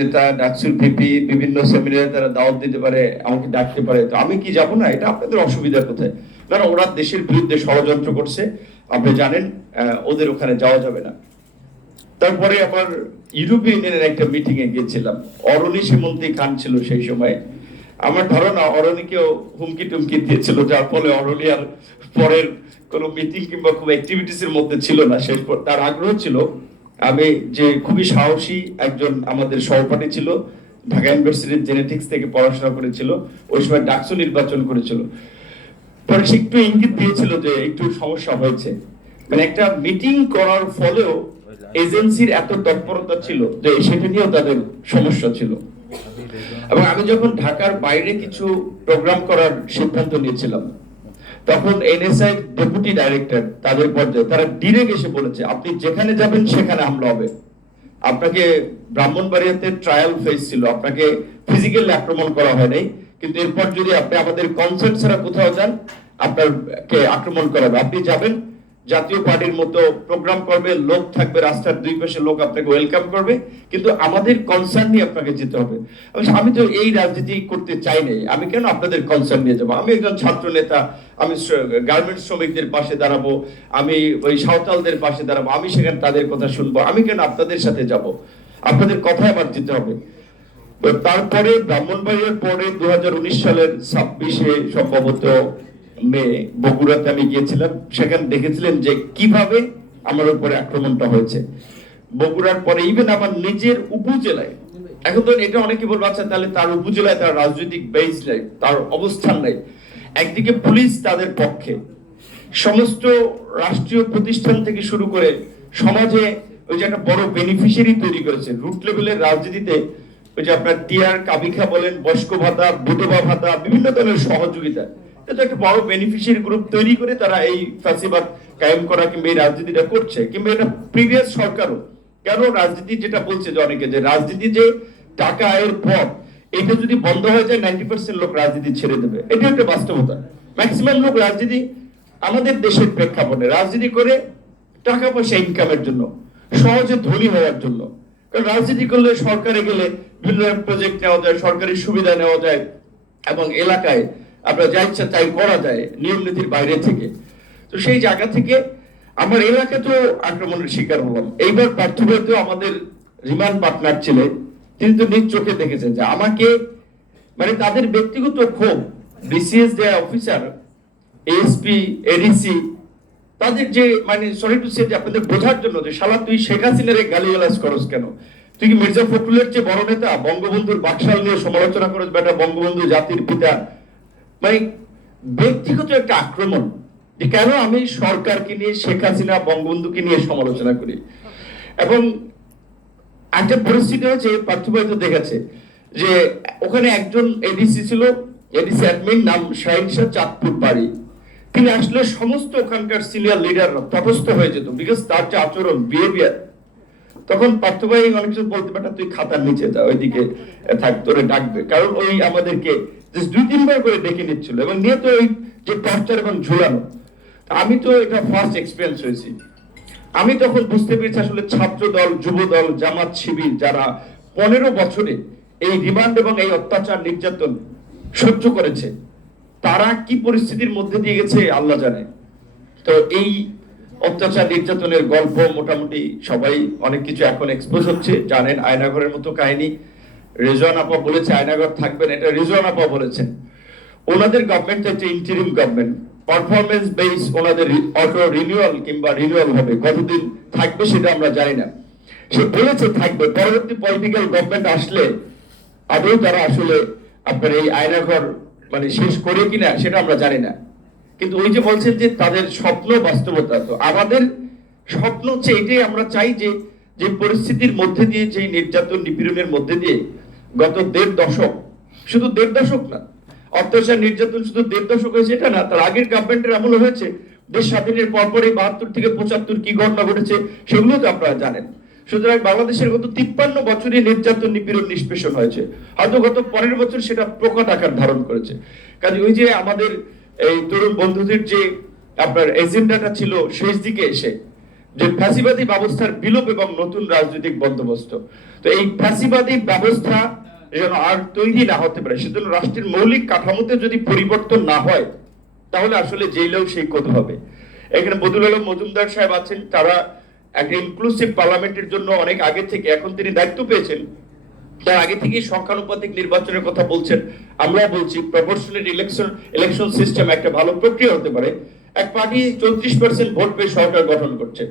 নেতা ডাকসুর ভিপি, বিভিন্ন সেমিনারে তারা দাওয়াত দিতে পারে, আমাকে ডাকতে পারে। তো আমি কি যাব না? এটা আপনাদের অসুবিধা কোথায় কারণ ওরা দেশের বিরুদ্ধে ষড়যন্ত্র করছে। আপনি জানেন ওদের ওখানে যাওয়া যাবে না। তারপরে আমার ইউরোপীয় ইউনিয়নের একটা মিটিং এ গিয়েছিলাম। অরণি সীমন্তী খান ছিল সেই সময়। আমার ধারণা, অরণিকেও হুমকি টুমকি দিয়েছিল। যার ফলে অরণি আর পরের কোনো মিটিং কিংবা খুব অ্যাক্টিভিটিস এর মধ্যে ছিল না। শেষ তার আগ্রহ ছিল আমি যে খুবই সাহসী একজন আমাদের সহপাঠী ছিল, ঢাকা ইউনিভার্সিটির জেনেটিক্স থেকে পড়াশোনা করেছিল, ওই সময় ডাকসু নির্বাচন করেছিল। পরে সে একটু ইঙ্গিত দিয়েছিল যে একটু সমস্যা হয়েছে। মানে একটা মিটিং করার ফলেও এজেন্সির এত তৎপরতা ছিল যে সেটা নিয়েও তাদের সমস্যা ছিল। এবং আমি যখন ঢাকার বাইরে কিছু প্রোগ্রাম করার সিদ্ধান্ত নিয়েছিলাম তখন এনএসআই ডেপুটি ডাইরেক্টর তাদের পর্যায়ে, তারা ডিরেক্ট এসে বলেছে, আপনি যেখানে যাবেন সেখানে হামলা হবে। আপনাকে ব্রাহ্মণবাড়িয়াতে ট্রায়াল ফেস ছিল, আপনাকে ফিজিক্যাল আক্রমণ করা হয় নাই, কিন্তু এরপর যদি আপনি আমাদের কনসেপ্ট ছাড়া কোথাও যান আপনার কে আক্রমণ করা হবে। আপনি যাবেন জাতীয় পার্টির মতো প্রোগ্রাম করবে, লোক থাকবে, রাস্তার দুই পাশে লোক আপনাকে ওয়েলকাম করবে, কিন্তু আমাদের কনসার্ন নিয়ে আপনাকে যেতে হবে। আমি তো এই রাজনীতি করতে চাই নাই। আমি কেন আপনাদের কনসার্ন নিয়ে যাব? আমি একজন ছাত্র নেতা আমি গার্মেন্টস শ্রমিকদের পাশে দাঁড়াবো, আমি ওই সাঁওতালদের পাশে দাঁড়াবো, আমি সেখানে তাদের কথা শুনব, আমি কেন আপনাদের সাথে যাব? আপনাদের কথায় আমার যেতে হবে। তারপরে ব্রাহ্মণবাড়িয়ার পরে দু হাজার উনিশ সালের ছাব্বিশে সম্ভবত মে বগুড়াতে আমি গিয়েছিলাম, সেখানে দেখেছিলেন যে কীভাবে আমার উপরে আক্রমণটা হয়েছে। বগুড়ার পরে ইভেন আমার নিজের উপজেলায়, এখন তো এটা অনেকে বলব আচ্ছা তাহলে তার উপজেলায় তার রাজনৈতিক বেস নাই, তার অবস্থান নাই। একদিকে পুলিশ তাদের পক্ষে। সমস্ত রাষ্ট্রীয় প্রতিষ্ঠান থেকে শুরু করে সমাজে ওই যে একটা বড় বেনিফিশিয়ারি তৈরি করেছে। রুট লেভেলের রাজনীতিতে ওই যে আপনার টিয়ার কাবিখা বলেন, বয়স্ক ভাতা, বিধবা ভাতা, বিভিন্ন ধরনের সহযোগিতা। এটা একটা বড় বেনিফিশিয়ারি গ্রুপ তৈরি করে তারা এই কায়েম করা কিংবা এই রাজনীতিটা করছে কিংবা এটা প্রিভিয়াস সরকারও। কেন রাজনীতি যেটা বলছে যে অনেকে যে রাজনীতি যে টাকা আয়ের এটা যদি বন্ধ হয়ে যায় নাইনটি পার্সেন্ট লোক রাজনীতি ছেড়ে দেবে। এটা একটা বাস্তবতা। ম্যাক্সিমাম লোক রাজনীতি আমাদের দেশের প্রেক্ষাপটে রাজনীতি করে টাকা পয়সা ইনকামের জন্য, সহজে ধনী হওয়ার জন্য। কারণ রাজনীতি করলে সরকারে গেলে বিভিন্ন প্রজেক্ট নেওয়া যায়, সরকারি সুবিধা নেওয়া যায় এবং এলাকায় আপনার যা ইচ্ছা তাই করা যায়, নিয়ম নীতির বাইরে থেকে। তো সেই জায়গা থেকে আমার এলাকা তো আক্রমণের শিকার হলাম। এইবার পার্থক্যতেও আমাদের রিমান্ড পার্টনার ছিলেন তিনি তো নিজ চোখে দেখেছেন যে আমাকে মানে তাদের ব্যক্তিগত ক্ষোভ বিসিএস যে অফিসার এসপি এডিসি তাদের যে মানে সরি টু সে আপনাদের বোঝার জন্য যে শালা তুই শেখ হাসিনারে গালিগালাজ করস কেন? তুই কি মির্জা ফখরুলের যে বড় নেতা? বঙ্গবন্ধুর বাকশাল নিয়ে সমালোচনা করস বেটা, বঙ্গবন্ধু জাতির পিতা। মানে ব্যক্তিগত একটা আক্রমণ যে কেন আমি সরকারকে নিয়ে, শেখ হাসিনা, বঙ্গবন্ধুকে নিয়ে সমালোচনা করি? এবং একটা পরিস্থিতি হয়েছে, পার্থবাই তো দেখেছে যে ওখানে একজন এডিসি ছিল এডিসি অ্যাডমিন নাম শাহিন শাহ চাঁদপুর বাড়ি। তিনি আসলে সমস্ত ওখানকার সিনিয়র লিডাররা তটস্থ হয়ে যেত বিকজ তার যে আচরণ বিহেভিয়ার তখন পার্থবাই অনেক কিছু বলতে পারত তুই খাতার নিচে যা, ওইদিকে থাক, তোরে ডাকবে। কারণ ওই আমাদেরকে দুই তিনবার করে ডেকে নিচ্ছিল এবং নিয়ে তো ওই যে টর্চার এবং ঝুলানো। আমি তো এটা ফার্স্ট এক্সপিরিয়েন্স হয়েছি। আমি তখন বুঝতে পেরেছি আসলে ছাত্র দল যুব দল জামাত, শিবির যারা পনেরো বছরে এই রিমান্ড এবং এই অত্যাচার নির্যাতন সহ্য করেছে, তারা কি পরিস্থিতির মধ্যে দিয়ে গেছে আল্লাহ জানে। তো এই অত্যাচার নির্যাতনের গল্প মোটামুটি সবাই অনেক কিছু এখন এক্সপোজ হচ্ছে, জানেন আয়নাঘরের মতো কাহিনী। রেজওয়ান আপা বলেছে আয়নাঘর থাকবেন, এটা রেজওয়ান আপা বলেছেন। ওনাদের গভর্নমেন্ট হচ্ছে ইন্টারিম গভর্নমেন্ট পারফরমেন্স বেস ওনাদের অটো রিনিউয়াল কিংবা রিনিউয়াল হবে, কতদিন থাকবে সেটা আমরা জানি না। সে বলেছে থাকবে, পরবর্তী পলিটিক্যাল গভর্নমেন্ট আসলে আদৌ তারা আসলে আপনার এই আয়নাঘর মানে শেষ করে কিনা সেটা আমরা জানি না। কিন্তু ওই যে বলছেন যে তাদের স্বপ্ন বাস্তবতা তো, আমাদের স্বপ্ন হচ্ছে এটাই আমরা চাই যে যে পরিস্থিতির মধ্যে দিয়ে, যে নির্যাতন নিপীড়নের মধ্যে দিয়ে গত দেড় দশক, শুধু দেড় দশক না, অত্যাচার, নির্যাতন শুধু দেড় দশক হয়েছে, এটা না, তার আগের গভর্নমেন্টের এমন হয়েছে। দেশ স্বাধীনের পরপরই বাহাত্তর থেকে পঁচাত্তর কি ঘটনা ঘটেছে সেগুলো তো আপনারা জানেন। সুতরাং বাংলাদেশের গত তিপ্পান্ন বছরই নির্যাতন, নিপীড়ন, নিষ্পেষণ হয়েছে। হয়তো গত পনেরো বছর সেটা প্রকট আকার ধারণ করেছে। কাজে ওই যে আমাদের এই তরুণ বন্ধুদের যে আপনার এজেন্ডাটা ছিল, শেষ দিকে এসে যে ফ্যাসিবাদী ব্যবস্থার বিলোপ এবং নতুন রাজনৈতিক বন্দোবস্ত। তো এই ফ্যাসিবাদী ব্যবস্থা যেন আর তৈরি না হতে পারে, সেজন্য রাষ্ট্রের মৌলিক কাঠামোতে যদি পরিবর্তন না হয়, তাহলে আসলে জেলেও সেই কত হবে। এখানে বদুল আলম মজুমদার সাহেব আছেন, তারা একটা ইনক্লুসিভ পার্লামেন্টের জন্য অনেক আগে থেকে, এখন তিনি দায়িত্ব পেয়েছেন। তার আগে থেকেই সংখ্যানুপাতিক নির্বাচনের কথা বলছেন। আমরা বলছি প্রপোর্শনাল ইলেকশন ইলেকশন সিস্টেম একটা ভালো প্রক্রিয়া হতে পারে। এক পার্টি চৌত্রিশ পার্সেন্ট ভোট পেয়ে সরকার গঠন করছে।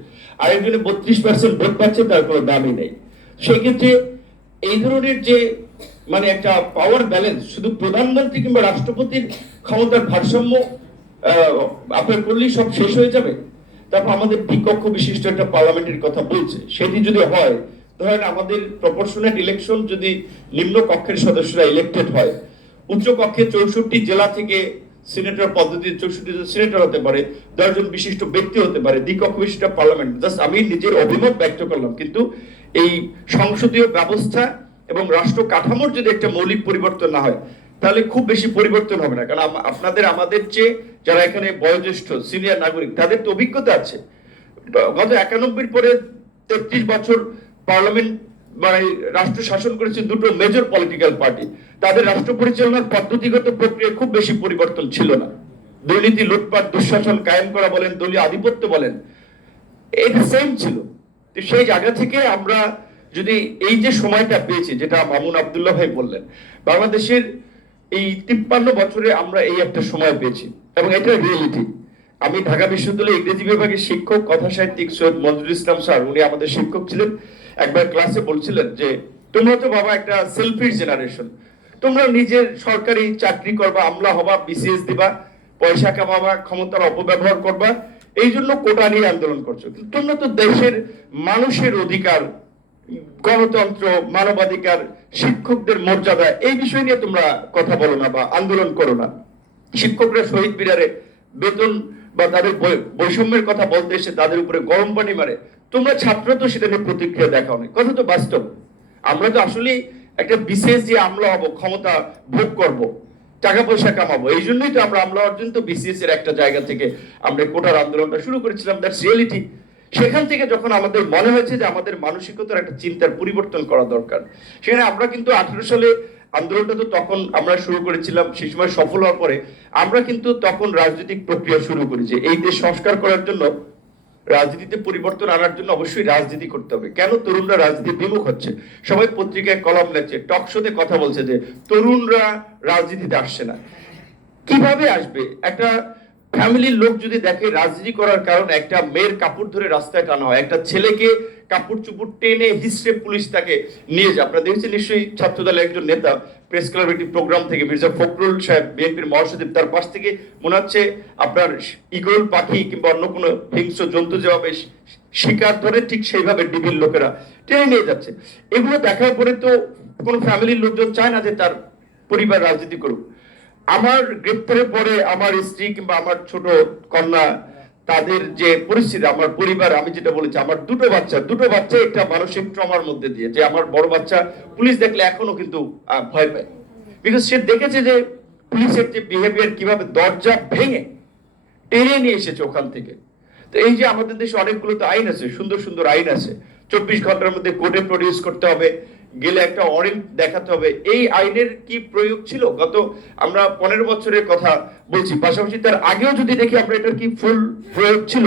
আরেকজনে বত্রিশ পার্সেন্ট ভোট পাচ্ছে, তার কোনো দামই নেই। সেক্ষেত্রে এই ধরনের যে মানে একটা পাওয়ার ব্যালেন্স শুধু প্রধানমন্ত্রী কিংবা রাষ্ট্রপতির ক্ষমতার ভারসাম্য আপনার করলেই সব শেষ হয়ে যাবে? তারপর আমাদের বিকক্ষ বিশিষ্ট একটা পার্লামেন্টের কথা বলছে। সেটি যদি হয়, ধরেন আমাদের প্রপোর্শনেট ইলেকশন যদি নিম্ন কক্ষের সদস্যরা ইলেক্টেড হয়, উচ্চ কক্ষে চৌষট্টি জেলা থেকে সিনেটর পদ্ধতি চৌষট্টি জন সিনেটর হতে পারে, দশজন বিশিষ্ট ব্যক্তি হতে পারে, দ্বিকক্ষ বিশিষ্ট পার্লামেন্ট জাস্ট আমি নিজের অভিমত ব্যক্ত করলাম, কিন্তু এই সংসদীয় ব্যবস্থা এবং রাষ্ট্র কাঠামোর যদি একটা মৌলিক পরিবর্তন না হয়, তাহলে খুব বেশি পরিবর্তন হবে না, কারণ আপনাদের, আমাদের চেয়ে যারা এখানে বয়োজ্যেষ্ঠ সিনিয়র নাগরিক, তাদের তো অভিজ্ঞতা আছে। গত একানব্বই পরে তেত্রিশ বছর পার্লামেন্ট মানে রাষ্ট্র শাসন করেছে দুটো মেজর পলিটিক্যাল পার্টি তাদের রাষ্ট্র পরিচালনার পদ্ধতিগত প্রক্রিয়া খুব বেশি পরিবর্তন ছিল না। দুর্নীতি, লুটপাট, দুঃশাসন কায়েম করা বলেন, দলীয় আধিপত্য বলেন এটা সেম ছিল। সেই জায়গা থেকে আমরা যদি এই যে সময়টা পেয়েছি, যেটা মামুন আবদুল্লাহ ভাই বললেন, বাংলাদেশের এই তিপ্পান্ন বছরে আমরা এই একটা সময় পেয়েছি, এবং এটা রিয়েলিটি আমি ঢাকা বিশ্ববিদ্যালয়ে ইংরেজি বিভাগের শিক্ষক কথা সাহিত্যিক সৈয়দ মঞ্জুর ইসলাম স্যার, উনি আমাদের শিক্ষক ছিলেন। একবার ক্লাসে বলছিলেন যে তোমরা তো বাবা একটা সেলফিশ জেনারেশন তোমরা নিজের সরকারি চাকরি করবা, আমলা হবা বিসিএস দিবা, পয়সা কামাবা, ক্ষমতার অপব্যবহার করবা, এই জন্য কোটা নিয়ে আন্দোলন করছ। তোমরা তো দেশের মানুষের অধিকার, গণতন্ত্র, মানবাধিকার, শিক্ষকদের মর্যাদা, এই বিষয় নিয়ে তোমরা কথা বলো না বা আন্দোলন করো না। শিক্ষকরা শহীদ বিরারে বেতন বা তাদের বৈষম্যের কথা বলতে এসে তাদের উপরে গরম পানি মারে। তোমরা ছাত্র তো সেটা নিয়ে প্রতিক্রিয়া দেখাও না কথা তো বাস্তব। আমরা তো আসলে একটা বিশেষ যে আমলা হব, ক্ষমতা ভোগ করব, টাকা পয়সা কামাবো, এই জন্যই তো আমরা আমলা অর্জন তো বিসিএস এর একটা জায়গা থেকে আমরা কোটার আন্দোলনটা শুরু করেছিলাম দ্যাটস রিয়েলিটি সেখান থেকে যখন আমাদের মনে হয়েছে যে আমাদের মানসিকতার একটা চিন্তার পরিবর্তন করা দরকার, সেখানে আমরা কিন্তু আঠারো সালে আন্দোলনটা তো তখন আমরা শুরু করেছিলাম, সেই সময় সফল হওয়ার পরে আমরা কিন্তু তখন রাজনৈতিক প্রক্রিয়া শুরু করেছি এই দেশ সংস্কার করার জন্য রাজনীতিতে পরিবর্তন আনার জন্য অবশ্যই রাজনীতি করতে হবে। কেন তরুণরা রাজনীতি বিমুখ হচ্ছে? সবাই পত্রিকায় কলম লেখছে, টক শোতে কথা বলছে যে তরুণরা রাজনীতিতে আসছে না। কীভাবে আসবে? একটা ফ্যামিলির লোক যদি দেখে রাজনীতি করার কারণ একটা মেয়ের কাপড় ধরে রাস্তায় টানা হয়, একটা ছেলেকে কাপড় চুপুর টেনে হিসড়ে পুলিশ তাকে নিয়ে যায়। আপনারা দেখেছেন নিশ্চয়ই ছাত্রদলের একজন নেতা প্রেস ক্লাবের একটি প্রোগ্রাম থেকে মির্জা ফখরুল সাহেব, বিএনপির মহাসচিব, তার পাশ থেকে মনে হচ্ছে আপনার ইগল পাখি কিংবা অন্য কোনো হিংস্র জন্তু যেভাবে শিকার ধরে ঠিক সেইভাবে ডিবির লোকেরা টেনে নিয়ে যাচ্ছে। এগুলো দেখার পরে তো কোনো ফ্যামিলির লোকজন চায় না যে তার পরিবার রাজনীতি করুক। আমার গ্রেপ্তারের পরে আমার স্ত্রী কিংবা আমার ছোট কন্যা তাদের যে পরিস্থিতি, আমার পরিবার, আমি যেটা বলেছি, আমার দুটো বাচ্চা দুটো বাচ্চা একটা মানসিক ট্রমার মধ্যে দিয়ে, যে আমার বড় বাচ্চা পুলিশ দেখলে এখনও কিন্তু ভয় পায়। বিকজ সে দেখেছে যে পুলিশের যে বিহেভিয়ার কীভাবে দরজা ভেঙে টেনে নিয়ে এসেছে ওখান থেকে। তো এই যে আমাদের দেশে অনেকগুলো তো আইন আছে, সুন্দর সুন্দর আইন আছে। চব্বিশ ঘণ্টার মধ্যে কোর্টে প্রডিউস করতে হবে গেলে একটা অরেঞ্জ দেখাতে হবে। এই আইনের কি প্রয়োগ ছিল? গত আমরা পনেরো বছরের কথা বলছি। পাশাপাশি তার আগেও যদি দেখি আমরা এটার কি ফুল প্রয়োগ ছিল?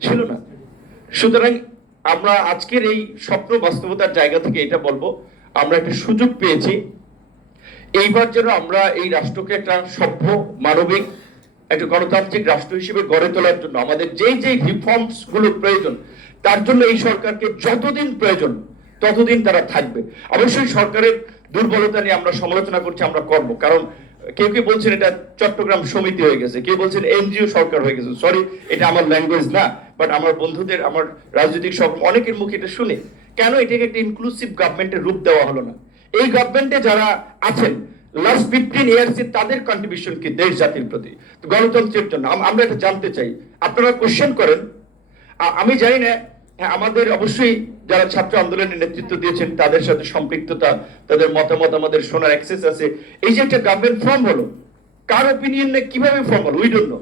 ছিল না। সুতরাং আমরা আজকের এই স্বপ্ন বাস্তবতার জায়গা থেকে এটা বলব। আমরা একটা সুযোগ পেয়েছি। এইবার যেন আমরা এই রাষ্ট্রকে একটা সভ্য, মানবিক, একটা গণতান্ত্রিক রাষ্ট্র হিসেবে গড়ে তোলার জন্য, আমাদের যেই যেই রিফর্মসগুলো প্রয়োজন, তার জন্য এই সরকারকে যতদিন প্রয়োজন ততদিন তারা থাকবে। অবশ্যই সরকারের দুর্বলতা নিয়ে আমরা সমালোচনা করছি, আমরা করব। কারণ কেউ কেউ বলছেন এটা চট্টগ্রাম সমিতি হয়ে গেছে, কেউ বলছেন এনজিও সরকার হয়ে গেছে। সরি এটা আমার ল্যাঙ্গুয়েজ না বাট আমার বন্ধুদের, আমার রাজনৈতিক সব অনেকের মুখে এটা শুনে। কেন এটাকে একটা ইনক্লুসিভ গভর্নমেন্টের রূপ দেওয়া হলো না? এই গভর্নমেন্টে যারা আছেন লাস্ট ফিফটিন ইয়ার্স তাদের কন্ট্রিবিউশন কি দেশ জাতির প্রতি? গণতন্ত্রের জন্য আমরা এটা জানতে চাই। আপনারা কোশ্চেন করেন। আমি জানি না আমাদের অবশ্যই যারা ছাত্র আন্দোলনের নেতৃত্ব দিয়েছেন, তাদের সাথে সম্পৃক্ততা, তাদের মতামত আমাদের শোনার অ্যাক্সেস আছে। এই যে একটা গভর্নমেন্ট ফর্ম হলো, কার ওপিনিয়ন কীভাবে ফর্ম হলো? We don't know